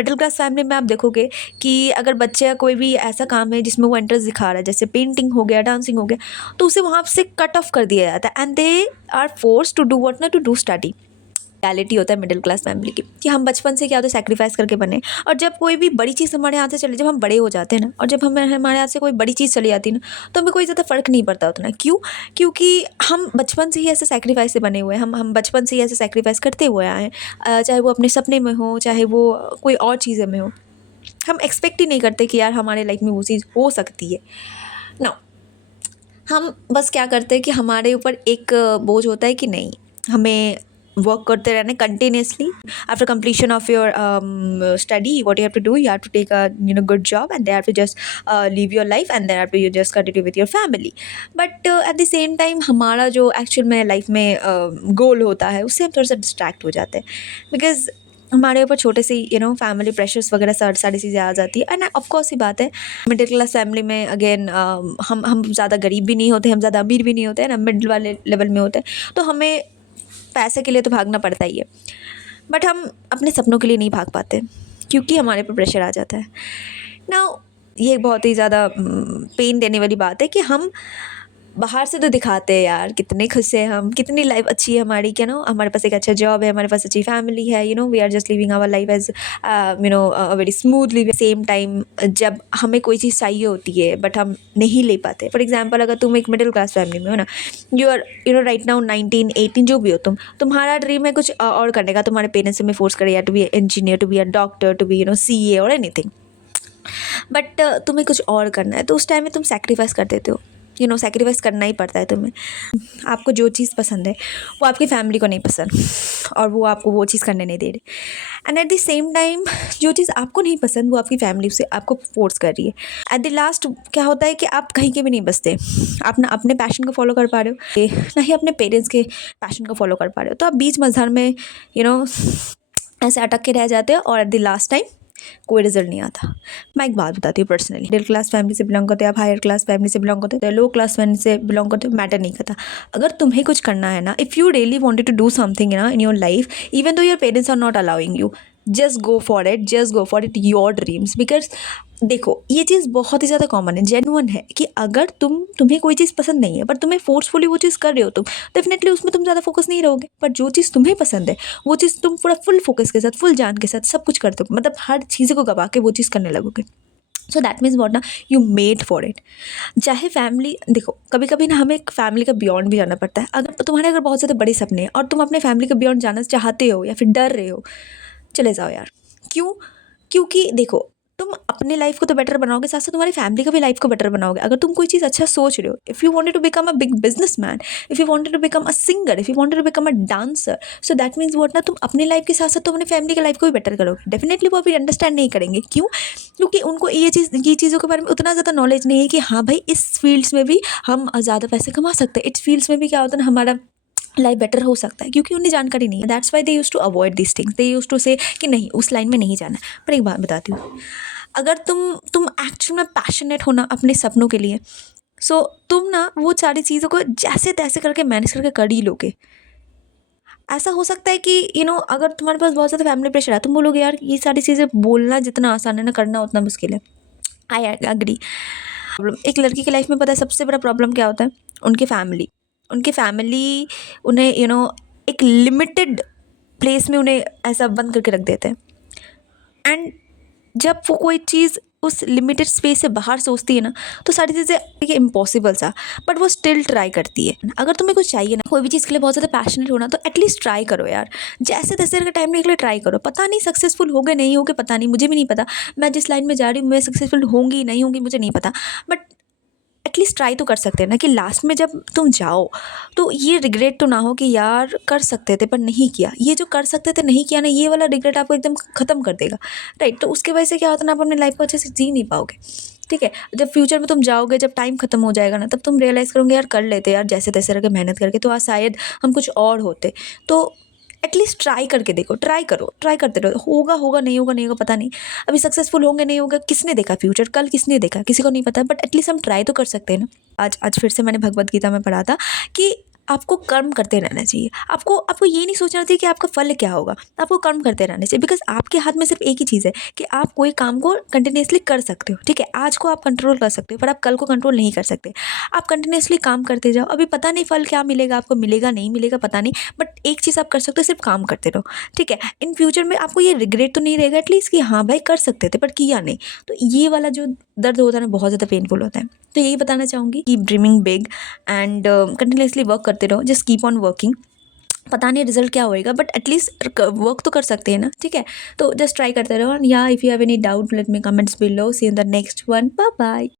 Middle class family में आप देखोगे कि अगर बच्चे का कोई भी ऐसा काम है जिसमें वो इंटरेस्ट दिखा रहा है, जैसे पेंटिंग हो गया, डांसिंग हो गया, तो उसे वहाँ से कट ऑफ कर दिया जाता है and they are force to do what, ना टू डू स्टडी। रियलिटी होता है मिडिल क्लास फैमिली की कि हम बचपन से क्या होता है, सेक्रीफाइस करके बने, और जब कोई भी बड़ी चीज़ हमारे हाथ से चले, जब हम बड़े हो जाते हैं ना, और जब हमारे हाथ से कोई बड़ी चीज़ चली जाती है ना, तो हमें कोई ज़्यादा फ़र्क नहीं पड़ता उतना। क्यों? क्योंकि हम बचपन से ही ऐसे सेक्रीफाइस से बने हुए हैं, हम बचपन से ही ऐसे सेक्रीफाइस करते हुए आए हैं, चाहे वो अपने सपने में हो, चाहे वो कोई और चीज़ें में हो। हम एक्सपेक्ट ही नहीं करते कि यार हमारे लाइफ में वो चीज़ हो सकती है ना। हम बस क्या करते हैं कि हमारे ऊपर एक बोझ होता है कि नहीं, हमें वर्क करते रहना continuously. After completion of your study, what you have to do, you have to take a good job and they have to just live your life and they have to you just continue with your family. But at the same time हमारा जो actual में life में गोल होता है, उससे हम थोड़ा सा डिस्ट्रैक्ट हो जाते हैं, बिकॉज हमारे ऊपर छोटे से फैमिली प्रेशर्स वगैरह सारी चीज़ें आ जाती है। एंड ऑफकोर्स ही बात है, मिडिल क्लास फैमिली में अगेन हम ज़्यादा गरीब भी नहीं होते, हम ज़्यादा अमीर भी नहीं होते हैं ना, मिडिल वाले लेवल में होते हैं, तो हमें पैसे के लिए तो भागना पड़ता ही है, बट हम अपने सपनों के लिए नहीं भाग पाते क्योंकि हमारे पर प्रेशर आ जाता है ना। ये बहुत ही ज़्यादा पेन देने वाली बात है कि हम बाहर से तो दिखाते हैं यार कितने खुश हैं हम, कितनी लाइफ अच्छी है हमारी, क्या नो, हमारे पास एक अच्छा जॉब है, हमारे पास अच्छी फैमिली है, we are just living our life as very smoothly. Same time जब हमें कोई चीज़ चाहिए होती है बट हम नहीं ले पाते। फॉर एग्जाम्पल, अगर तुम एक मिडिल क्लास फैमिली में हो ना, यू आर राइट नाउ 19-18 जो भी हो, तुम्हारा ड्रीम है कुछ और करने का, तुम्हारे पेरेंट्स तुम्हें फोर्स करे या to be engineer, to be a doctor, to be CA और एनीथिंग, बट तुम्हें कुछ और करना है, तो उस टाइम में तुम सेक्रीफाइस कर देते हो। सेक्रीफाइस करना ही पड़ता है तुम्हें। आपको जो चीज़ पसंद है वो आपकी फैमिली को नहीं पसंद, और वो आपको वो चीज़ करने नहीं दे रही। And eight the same time जो चीज़ आपको नहीं पसंद वो आपकी फैमिली उसे आपको फोर्स कर रही है। एट द लास्ट क्या होता है कि आप कहीं के भी नहीं बसते। आप ना अपने पैशन को फॉलो कर पा रहे हो, ना ही अपने पेरेंट्स के पैशन को फॉलो कर पा रहे हो, तो आप बीच मझधार में ऐसे अटक के रह जाते हो, और एट द लास्ट टाइम कोई रिजल्ट नहीं आता। मैं एक बात बताती हूँ पर्सनली, मिडिल क्लास फैमिली से बिलोंग करते हो, आप हायर क्लास फैमिली से बिलोंग करते हो, लो क्लास फैमिली से बिलोंग करते हो, मैटर नहीं करता। अगर तुम्हें कुछ करना है ना, if you really wanted to do something in your life, even though your parents are not allowing you, just go for it your dreams. Because देखो, ये चीज़ बहुत ही ज़्यादा कॉमन है, जेन्युइन है, कि अगर तुम्हें कोई चीज़ पसंद नहीं है पर तुम्हें फोर्सफुली वो चीज़ कर रहे हो, तुम डेफिनेटली उसमें तुम ज़्यादा फोकस नहीं रहोगे। पर जो चीज़ तुम्हें पसंद है वो चीज़ तुम पूरा फुल फोकस के साथ, फुल जान के साथ सब कुछ करते हो, मतलब हर चीज़ को गवा के वो चीज़ करने लगोगे। सो दैट मीन्स वॉट ना, यू मेड फॉर इट। चाहे फैमिली, देखो कभी कभी ना हमें फैमिली का बियॉन्ड भी जाना पड़ता है। अगर बहुत ज़्यादा बड़े सपने हैं और तुम अपने फैमिली का बियॉन्ड जाना चाहते हो या फिर डर रहे हो, चले जाओ यार। क्यों? क्योंकि देखो, तुम अपने लाइफ को तो बेटर बनाओगे, साथ साथ तुम्हारी फैमिली का भी लाइफ को बेटर बनाओगे। अगर तुम कोई चीज़ अच्छा सोच रहे हो, if you wanted to become a big businessman, if you wanted to become a singer, if you wanted to become a dancer, so that means what ना, तुम अपने लाइफ के साथ साथ तुम अपने फैमिली की लाइफ को भी बेटर करोगे। डेफिनेटली वो अभी अंडरस्टैंड नहीं करेंगे। क्यों? क्योंकि उनको ये चीज़ों के बारे में उतना ज़्यादा नॉलेज नहीं है कि हाँ भाई, इस फील्ड्स में भी हम ज़्यादा पैसे कमा सकते हैं, इस फील्ड्स में भी क्या होता है ना, हमारा लाइफ बेटर हो सकता है, क्योंकि उन्हें जानकारी नहीं है। That's why they use to avoid this things, they use to say कि नहीं, उस लाइन में नहीं जाना। पर एक बात बताती हूँ, अगर तुम एक्चुअल में पैशनेट हो ना अपने सपनों के लिए, सो तुम ना वो सारी चीज़ों को जैसे तैसे करके मैनेज करके कर ही लोगे। ऐसा हो सकता है कि अगर तुम्हारे पास बहुत ज़्यादा फैमिली प्रेशर है, तुम बोलोगे यार ये सारी चीज़ें बोलना जितना आसान है ना, करना उतना मुश्किल है। I agree. एक लड़की की लाइफ में पता है सबसे बड़ा प्रॉब्लम क्या होता है? उनकी फैमिली उन्हें एक लिमिटेड प्लेस में उन्हें ऐसा बंद करके रख देते हैं। एंड जब वो कोई चीज़ उस लिमिटेड स्पेस से बाहर सोचती है ना, तो सारी चीज़ें देखिए इम्पॉसिबल सा, बट वो स्टिल ट्राई करती है। अगर तुम्हें कुछ चाहिए ना, कोई भी चीज़ के लिए बहुत ज़्यादा पैशनेट होना, तो एटलीस्ट ट्राई करो यार। जैसे तैसे करके टाइम निकले ट्राई करो। पता नहीं सक्सेसफुल होगे नहीं होगे, पता नहीं, मुझे भी नहीं पता। मैं जिस लाइन में जा रही हूँ मैं सक्सेसफुल होंगी नहीं होंगी मुझे नहीं पता, बट एटलीस्ट ट्राई तो कर सकते हैं ना, कि लास्ट में जब तुम जाओ तो ये रिग्रेट तो ना हो कि यार कर सकते थे पर नहीं किया। ये जो कर सकते थे नहीं किया ना, ये वाला रिग्रेट आपको एकदम ख़त्म कर देगा, राइट। तो उसके वजह से क्या होता है ना, आप अपने लाइफ को अच्छे से जी नहीं पाओगे, ठीक है। जब फ्यूचर में तुम जाओगे, जब टाइम खत्म हो जाएगा ना, तब तुम रियलाइज़ करोगे यार कर लेते यार जैसे तैसे करके मेहनत करके, तो आज शायद हम कुछ और होते। तो एटलीस्ट ट्राई करके देखो, ट्राई करो, ट्राई करते रहो। होगा होगा नहीं होगा नहीं होगा पता नहीं, अभी सक्सेसफुल होंगे नहीं होगा, किसने देखा फ्यूचर, कल किसने देखा, किसी को नहीं पता, बट एटलीस्ट हम ट्राई तो कर सकते हैं ना। आज फिर से मैंने भगवत गीता में पढ़ा था कि आपको कर्म करते रहना चाहिए। आपको ये नहीं सोचना चाहिए कि आपका फल क्या होगा, आपको कर्म करते रहना चाहिए। बिकॉज़ आपके हाथ में सिर्फ एक ही चीज़ है कि आप कोई काम को कंटिन्यूअसली कर सकते हो, ठीक है? आज को आप कंट्रोल कर सकते हो, पर आप कल को कंट्रोल नहीं कर सकते। आप कंटिन्यूअसली काम करते जाओ, अभी पता नहीं फल क्या मिलेगा आपको, मिलेगा नहीं मिलेगा पता नहीं, बट एक चीज़ आप कर सकते हो, सिर्फ काम करते रहो, ठीक है? इन फ्यूचर में आपको ये रिग्रेट तो नहीं रहेगा एटलीस्ट कि हाँ भाई कर सकते थे बट किया नहीं। तो ये वाला जो दर्द होता है ना, बहुत ज़्यादा पेनफुल होता है। तो यही बताना चाहूँगी, keep dreaming big and continuously work करते रहो, जस्ट कीप ऑन वर्किंग। पता नहीं रिजल्ट क्या होएगा बट एटलीस्ट वर्क तो कर सकते हैं ना, ठीक है? तो जस्ट ट्राई करते रहो। या if you have any doubt let me comments below. See in the next one, bye bye.